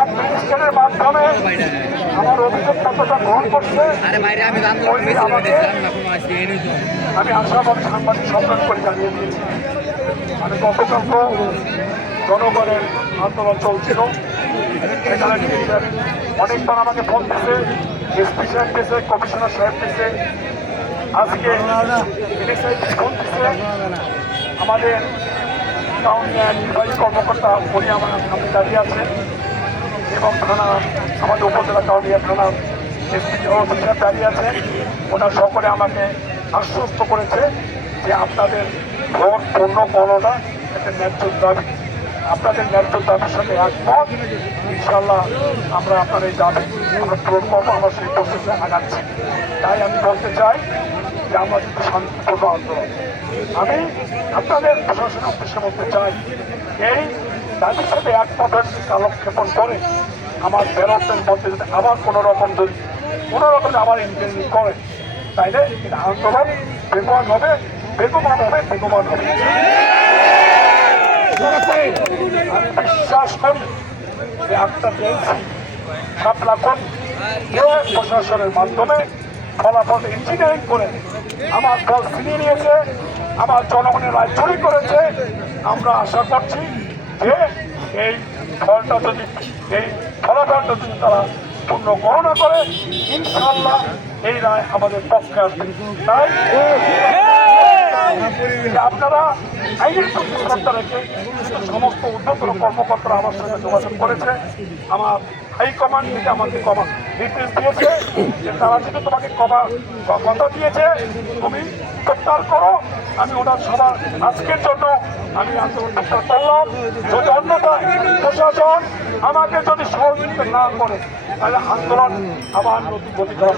এক মিনিস্টারের মাধ্যমে আমার অভিযোগ পত্রটা গ্রহণ করছে। আমি আশাবাদী সাংবাদিক সম্মেলন করে জানিয়ে দিয়েছি। আমি গতকাল জনগণের আন্দোলন চলছিল। সেখানে অনেকবার আমাকে ফোন দিয়েছে এসপি সাহেব দিয়েছে কমিশনার সাহেব দিয়েছে। আজকে ফোন দিয়েছে। আমাদের নির্বাহী কর্মকর্তা উনি আমার সামনে দাঁড়িয়ে আছেন এবং থানা আমাদের উপজেলা কাউনিয়া থানা এসপি দাঁড়িয়ে আছেন ওনার সকলে আমাকে আশ্বস্ত করেছে যে আপনাদের ভোট পূর্ণ করোনা একটা ন্যায্য দাবি আপনাদের ন্যায্য দাবির সঙ্গে একমত। ইনশাল্লাহ আমরা আপনার এই দাবি পূরণ করব আমরা সেই প্রসেসে আগাচ্ছি। তাই আমি বলতে চাই যে আমরা কিন্তু শান্তিপূর্ণ আন্দোলন। আমি আপনাদের প্রশাসনের উদ্দেশ্যে বলতে চাই, এই দাবির সাথে একমতের কালক্ষেপণ করে, আমার বেরোতের মধ্যে যদি আবার কোনো রকম যদি কোনো রকম আবার ইন্টারভিউ করে, তাইলে আন্দোলন বেগবান হবে বেগবান হবে বেগবান হবে। আমি বিশ্বাস করি প্রশাসনের মাধ্যমে ফলাফল ইঞ্জিনিয়ারিং করে আমার ফল ছিনিয়ে নিয়েছে, আমার জনগণের রায় চুরি করেছে। আমরা আশা করছি যে এই ফলটা যদি, এই ফলাফলটা যদি তারা পূর্ণ গণনা করে ইনশাল্লাহ এই রায় আমাদের পক্ষে আসবে। তাই আপনারা আইনের শ্রদ্ধা রেখে সমস্ত উদ্যোতন কর্মকর্তারা আমার সঙ্গে যোগাযোগ করেছে। আমার হাইকমান্ড থেকে আমাকে কমা নির্দেশ দিয়েছে যে তারা যদি তোমাকে কমা কথা দিয়েছে, তুমি প্রত্যাহার করো। আমি ওনার সবার আজকের জন্য আমি আন্দোলন করলাম। যদি অন্যথায় প্রশাসন আমাকে যদি সহযোগিতা না করে, তাহলে আন্দোলন আবার নতুন গতি করা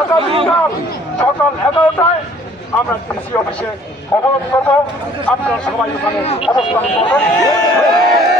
আগামীকাল সকাল এগারোটায় আমরা কৃষি অফিসে অবরোধ করব। আপনারা সবাই ওখানে অবস্থান করবেন।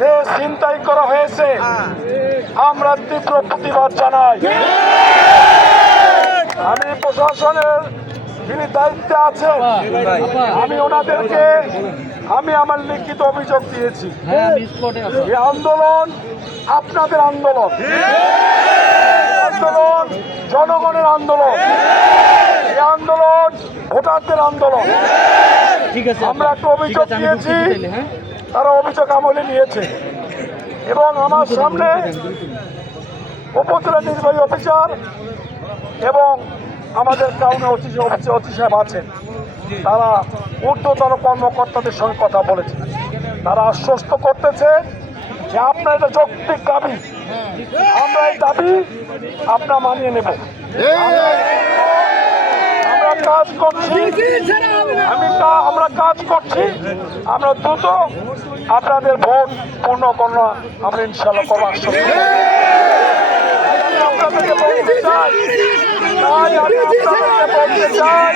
যে চিন্তাই করা হয়েছে আমরা তীব্র প্রতিবাদ জানাই। আমি প্রশাসনের যিনি দায়িত্বে আছেন আমি ওনাদেরকে আমি আমার লিখিত অভিযোগ দিয়েছি। এই আন্দোলন আপনাদের আন্দোলন। আন্দোলন জনগণের আন্দোলন। এই আন্দোলন ভোটারদের আন্দোলন। আমরা একটা অভিযোগ দিয়েছি? তারা অভিযোগ আমলে নিয়েছে। এবং আমার সামনে উপজেলা নির্বাহী অফিসার এবং আমাদের টাউনে অফিস অফিসে সাহেব আছেন। তারা ঊর্ধ্বতন কর্মকর্তাদের সঙ্গে কথা বলেছে। তারা আশ্বস্ত করতেছে যে আপনার এটা যৌক্তিক দাবি। আমরা এই দাবি আমরা মানিয়ে নেব। আমরা কাজ করছি। আমি আমরা কাজ করছি। আমরা দ্রুত আপনাদের ভোট পূর্ণ করল আমরা ইনশাল্লাহ করব আশ্বস্ত আমি আপনাদেরকে বলতে চাই তাই আমি আপনাদেরকে বলতে চাই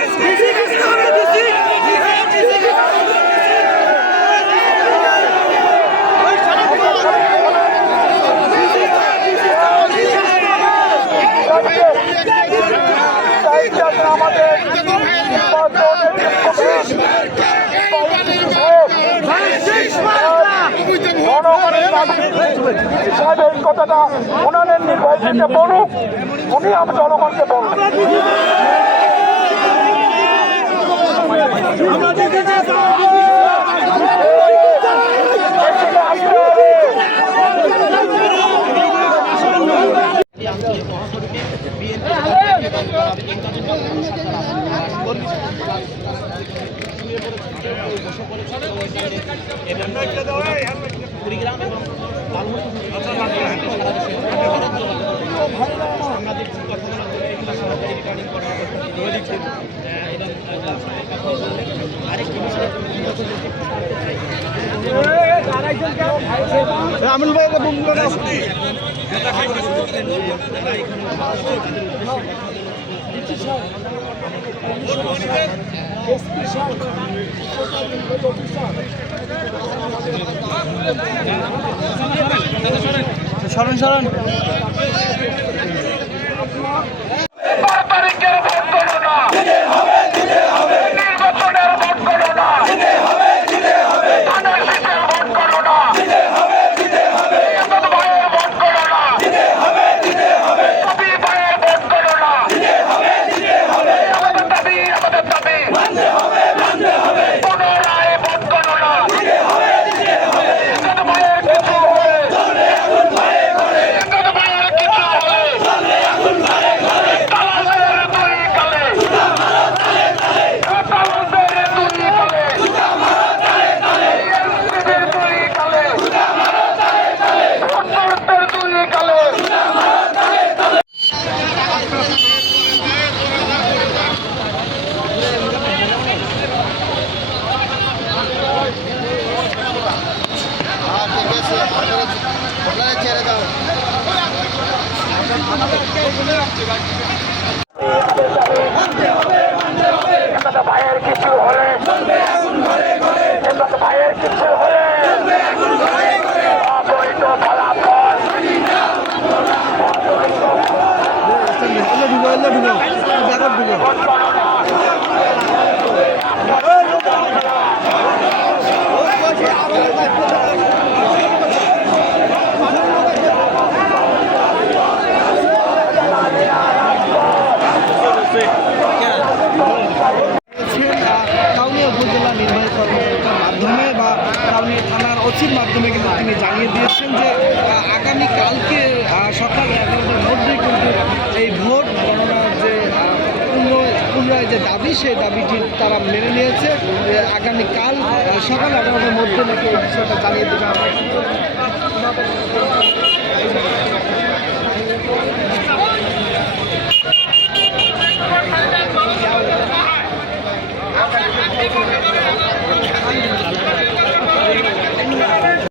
চাইতে আমাদের নির্বাচনের যে প্রধান কথাটা ওনাদের নির্বাচনকে বলুক উনি আমি জনগণকে বলুন কুড়িগ্রাম এবং কথা এগুলো রিটার্নিং কর্মকর্তা আরেকটি বিষয় রামুল ভাইকে বুমগুলো সরণ সরণ বারো তারিখের ভোট করো না নির্বাচনের ভোট করো না ধানের শীষের ভোট করো না এসব ভাইয়ের ভোট করো না সবই ভাইয়ের ভোট করো না আমাদের দাবি আমাদের দাবি পুনরায় ভোট করো না এসব ভাইয়ের কিছু হলে এসব ভাইয়ের কিছু হলে তালাশের দুই কালে তালাশের দুই কালে এনসিবির দুই কালে ভোটারদের দুই কালে ছেড়ে দাও এটাতে ভাইয়ের কিছু হলে এটাতে ভাইয়ের কিছু হলে অবৈধ ফলাফল এলে ঢুকো এলে ঢুকো ব্যাকআপ ঢুকো কাউনিয়া উপজেলা নির্বাহী কর্মকর্তার মাধ্যমে বা কাউনিয়া থানার ওসির মাধ্যমে কিন্তু তিনি জানিয়ে দিয়েছেন যে আগামী কালকে সকাল এগারোটার মধ্যেই কিন্তু এই ভোট গণনার যে পুনরায় যে দাবি, সেই দাবিটি তারা মেনে নিয়েছে। আগামীকাল সকাল এগারোটার মধ্যে নাকি এই বিষয়টা জানিয়ে দেবে